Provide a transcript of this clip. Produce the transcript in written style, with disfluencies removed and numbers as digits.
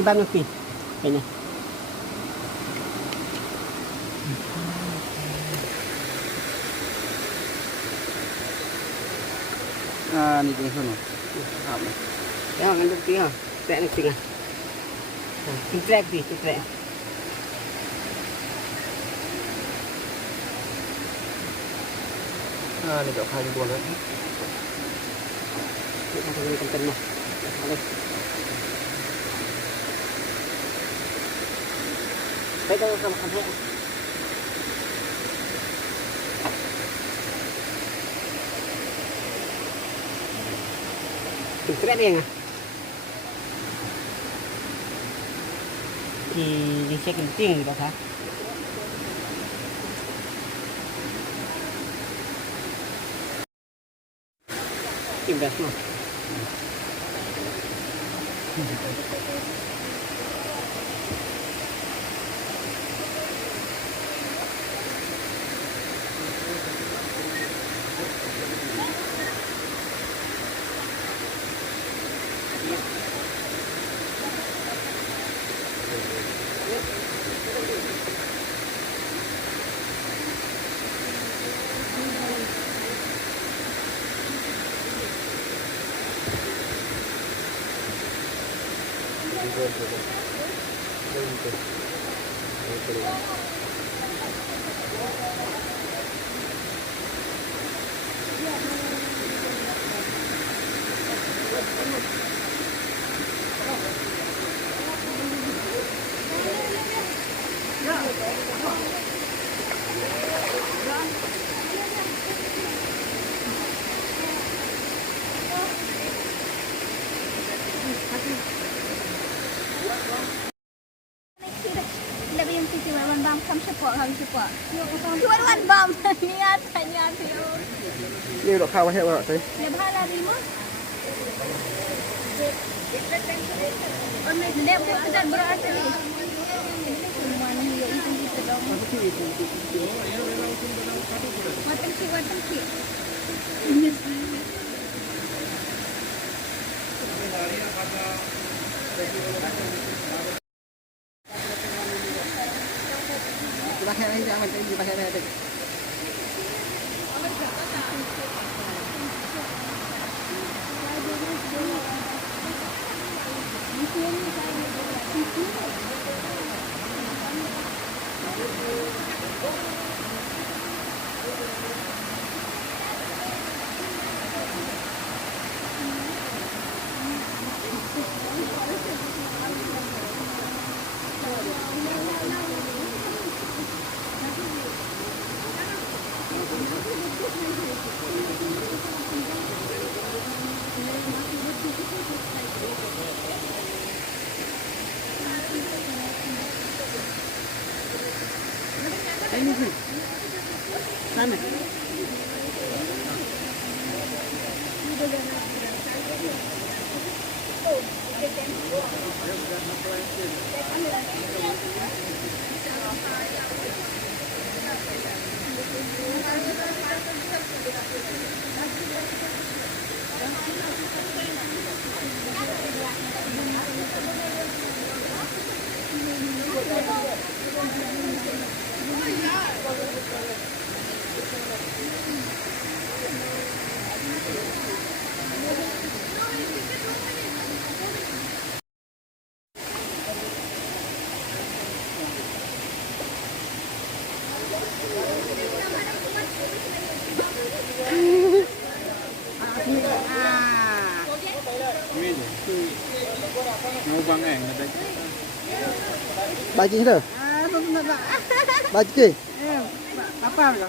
Ibang ngerti. Kayaknya. Ni tinggal sana. Ya, ngandung tinggal. Trek ni tinggal. Trek di, trek. Ni kat kayu buah lagi. Kita boleh kenten mah. Baik kalau sama kamu. Trek dia ngah. Di cek penting di bawah. Imbas mah. Chuan bom niat niat yo. Ni dok kau hết rồi. Le bhala rimo. Onne ne bu kedan berarti. Semuanya yo itu gitu dong. Matang ki. Pakai ini jangan dipakai ini. Ini sih. Sana. Mau bang ada. Baju itu. Baju ke? Apa?